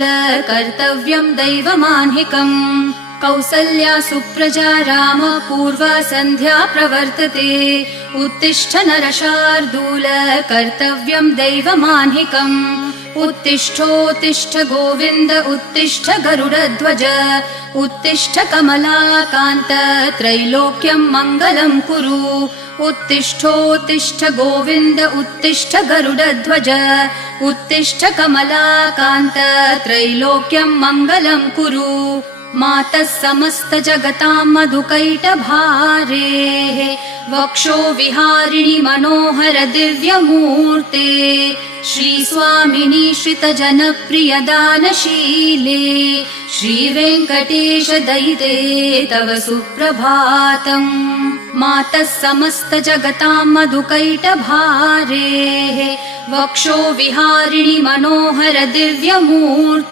कर्तव्यं दैवमान्हिकम्। कौसल्या सुप्रजा राम पूर्वा सन्ध्या प्रवर्तते। उत्तिष्ठ नरशार्दूल कर्तव्यं दैवमान्हिकम्। उत्तिष्ठोत्तिष्ठ गोविन्द उत्तिष्ठ गरुडध्वज। उत्तिष्ठ कमलाकान्त त्रैलोक्यं मङ्गलं कुरु। उत्तिष्ठोत्तिष्ठ गोविन्द उत्तिष्ठ गरुडध्वज। उत्तिष्ठ कमलाकान्त त्रैलोक्यं मङ्गलं कुरु। मातः समस्त जगतां मधुकैटभारेः वक्षो विहारिणि मनोहर दिव्यमूर्ते। श्रीस्वामिनि श्रितजनप्रिय दानशीले श्रीवेङ्कटेश दयिते तव सुप्रभातम्। मातः समस्त जगतां मधुकैटभारेः वक्षो विहारिणि मनोहर दिव्यमूर्ते।